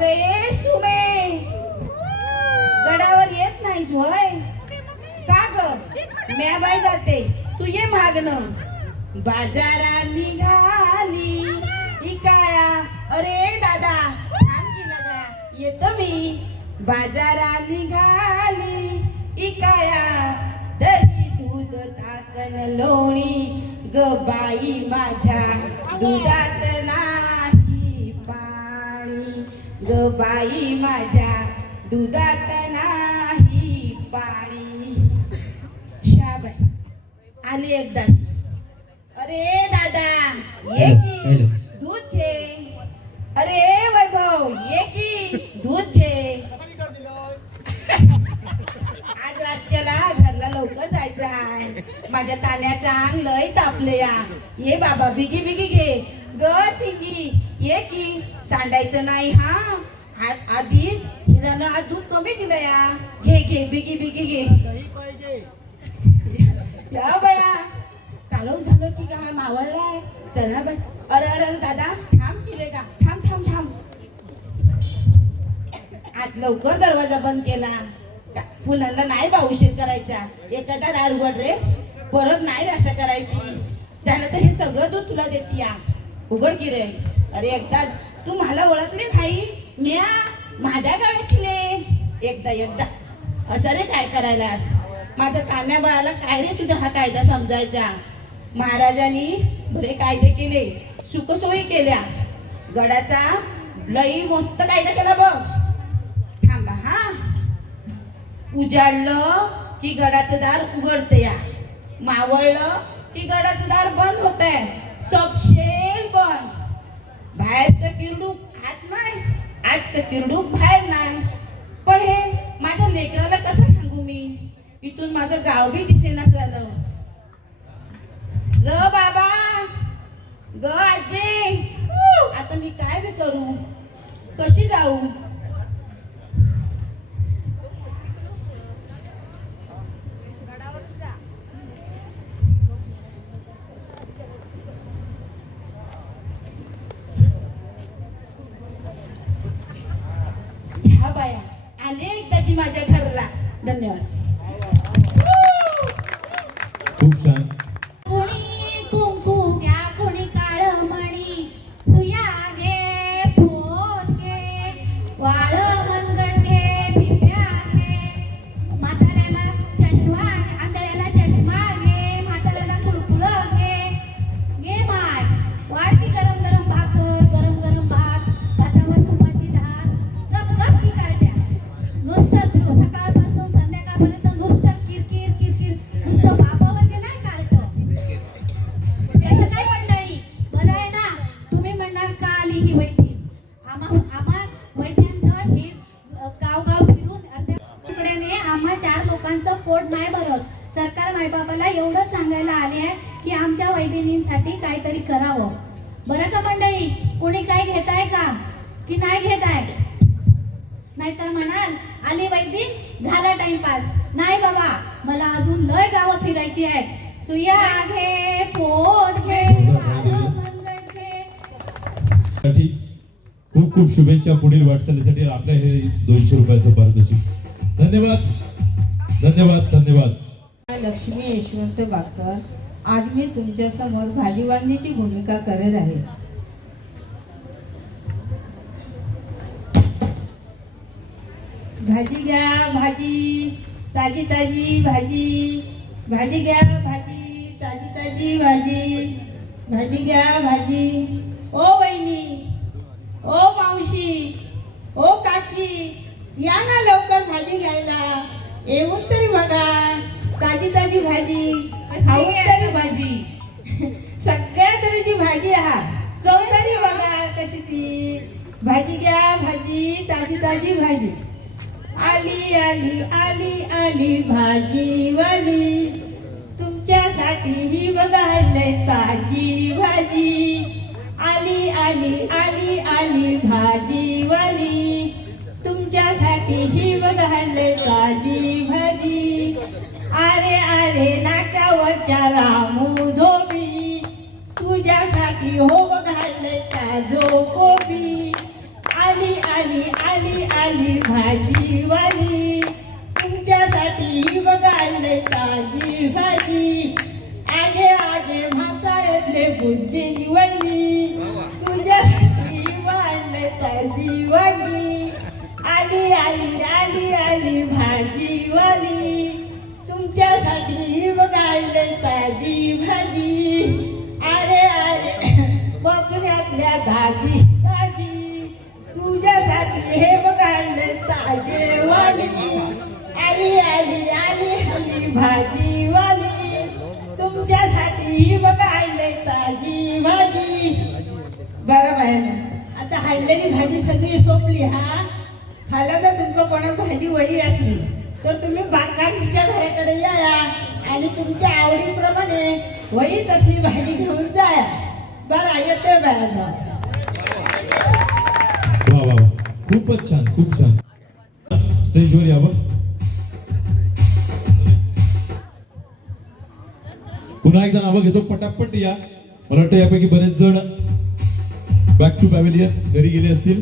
अगं ए सुमे! गडावर येत नाहीस होय? का ग? म्या बाय जाते तू ये मागणं बाजारात निघाली इकाया. अरे दादा लगा येतो मी. बाजारात निघाली इकाया. दही दूध ताकन लोणी. ग बाई माझ्या दुधात ग बाई माझ्या दुधात नाही पाणी. शाबाई आली एकदाशी अरे दादा ये की. दूध घे. अरे वैभव ये की दूध घे. आज रातच्याला घरला लवकर जायचं आहे. माझ्या तान्याचा अंग लय तापले या ये बाबा बिगी बिगी घे. ग चिंगी ये की. सांडायचं नाही हा. आधीच हिरानं आज दूध कमी दिलं या. घे घे बिगी बिगी घे. या बया. काळोख झालं की का मावळलाय. चला बाय. अरे अरे दादा थांब केले का? थांब थांब थांब. आज लवकर दरवाजा बंद केला. का- नाही बा उशीर करायचा. एखादा राल रे. परत नाही असं करायची. झालं तर हे सगळं दूध तुला देते या. उघड की रे. अरे एकदा तू मला ओळखलीच नाही म्या माझ्या गाड्याची ले एकदा एकदा. असं रे काय करायला माझ्या तान्या बाळाला काय रे तुझा हा कायदा समजायचा? महाराजांनी बरे कायदे केले सुखसोयी केल्या. गडाचा लई मस्त कायदा केला बघ. थांबा हा. उजाडलं की गडाचं दार उघडते या मावळलं की गडाचं दार बंद होत आहे चपशेल पण. बाहेरचं किरडूक आत नाही आजचं किरडूक बाहेर नाही. पण हे माझ्या लेकराला कसं सांगू मी? इथून माझं गाव बी दिसेना झालं. र बाबा ग आजी आता मी काय बी करू? कशी जाऊ ह्या बाया आले एकदाची माझ्या घरला. धन्यवाद. खूप छान. लोकांचं पोट नाही भरत. सरकार मायबापाला एवढंच सांगायला आले आहे की आमच्या वैदिनींसाठी काहीतरी करावं. बरं का मंडळी? कोणी काय घेताय का? की नाही घेताय? नाहीतर म्हणाल आली वैदी झाला टाइमपास. नाही बाबा मला अजून लय गावं फिरायची आहेत. सुया घे पोत घे खूप खूप शुभेच्छा पुढील वाटचालीसाठी. आपल्या हे दोनशे रुपयाचं पारदर्शक धन्यवाद. धन्यवाद धन्यवाद. लक्ष्मी यशवंत बाकर आज मी तुमच्यासमोर भाजीवांनीची भूमिका करत आहे. भाजी घ्या भाजी. ताजी ताजी भाजी. भाजी घ्या भाजी. ताजी ताजी भाजी. भाजी घ्या भाजी. ओ वहिनी ओ मावशी ओ काकी या ना लवकर भाजी घ्यायला. येऊन तरी बघा. ताजी ताजी भाजी खाऊन तरी भाजी. सगळ्या तऱ्हेची भाजी आहात चव तरी बघा कशी ती. भाजी घ्या भाजी ताजी ताजी भाजी. आली आली आली आली भाजीवाली. तुमच्यासाठी ही बघायला ताजी आले नाक्यावरच्या रामू धोबी तुझ्यासाठी हो घालले ताजो कोबी आली आली आली आली भाजीवाली तुमच्यासाठी बघाले ताजी भाजी आगे आगे म्हाताळ्यातले बुजी वाली तुझ्यासाठी वाढले ताजी वाली आली आली आली आली भाजीवाली तुमच्यासाठी बघायले ताजी भाजी. अरे अरे कोपऱ्यातल्या दाजी दाजी तुझ्यासाठी हे बघायले ताजे वाली. आली आली आली आली भाजी वाली. तुमच्यासाठी बघायले ताजी भाजी. बरं बाय आता हायलेली भाजी सगळी सोपली हा? खायला जर तुमचं कोणा भाजी वही असली. तर तुम्ही बागांच्या घराकडे या आणि तुमच्या आवडीप्रमाणे वही असली भाजी घेऊन जाया बरं येते वा वा खूपच छान खूप छान. स्टेजवर यावं पुन्हा एकदा नावं घेतो पटापट या. मला वाटतं यापैकी बरेच जण. बॅक टू पॅव्हिलियन घरी गेले असतील.